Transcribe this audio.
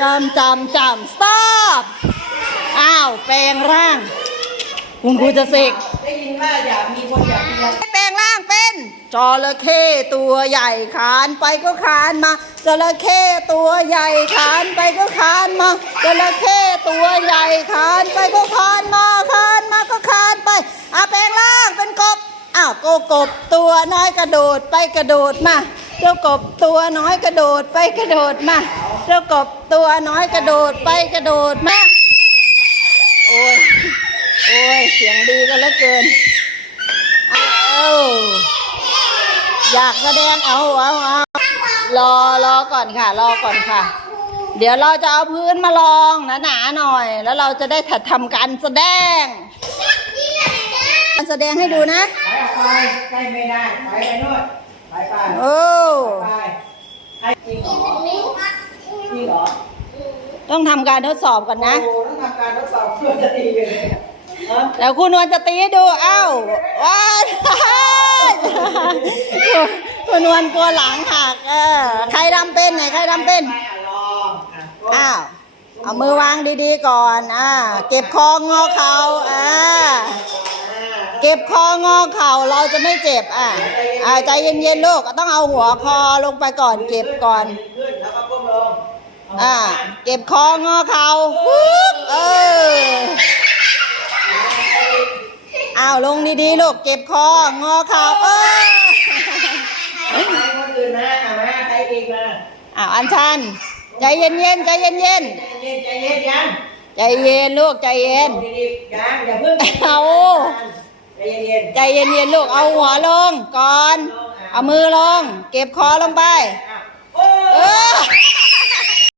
จำจำจำ stop อ้าว แปลงร่าง คุณครูจะเสกได้ยินว่าอยากมีคนอยากเรียนแปลงร่างเป็นจระเข้ตัวใหญ่คานไปก็คานมาจระเข้ตัวใหญ่คานไปก็คานมาจระเข้ตัวใหญ่คานไปก็คานมาคานมาก็คานไปอะแปลงร่างเป็นกบอ้าวก็กบตัวน้อยกระโดดไปกระโดดมา เจ้ากบตัวน้อยกระโดดไปกระโดดมา เจ้ากบตัวน้อยกระโดดไปกระโดดมา โอ้ย โอ้ย เสียงดีกันเหลือเกิน เอาอยากแสดงเอาเอาเอารอรอก่อนค่ะ รอก่อนค่ะ เดี๋ยวเราจะเอาพื้นมาลองหนาๆหน่อย แล้วเราจะได้ถัดทำการแสดงการแสดงให้ดูนะ ไปออกไปใกล้ไม่ได้ ไปไปโน่นไปไปโอ้ ไปใครจริงเหรอจริงเหรอ ต้องทำการทดสอบก่อนนะ โอ้โหต้องทำการทดสอบเพื่อจะตีกันเลยเนี่ยฮะแล้วคุณนวลจะตีให้ดู เอ้าว้าวคุณนวลกลัวหลังหักเออใครทำเป็นไหนใครทำเป็นไปอะลองอะก็อ้าว เอามือวางดีๆก่อน อ่า เก็บคองอเข่า อ่าเก็บคองอเข่าเราจะไม่เจ็บ อ่าอ่าใจเย็นๆลูก ต้องเอาหัวคอลงไปก่อนเก็บก่อน ขึ้นแล้วก็ก้มลงเอ่า เก็บคองอเข่าปุ๊บเอออ้าวลงดีๆลูกเก็บคองอเข่าเออใครคนอื่นมาอะมาใครอีกมาอ้าวอันชัน ใจเย็นๆใจเย็นใจเย็นใจเย็นยังๆใจเย็นลูกใจเย็นดีๆยังอย่าเพิ่งเอา ใจเย็นใจเย็นๆลูกเอาหัวลงก่อน เอามือลง เก็บคอลงไป ๆอะ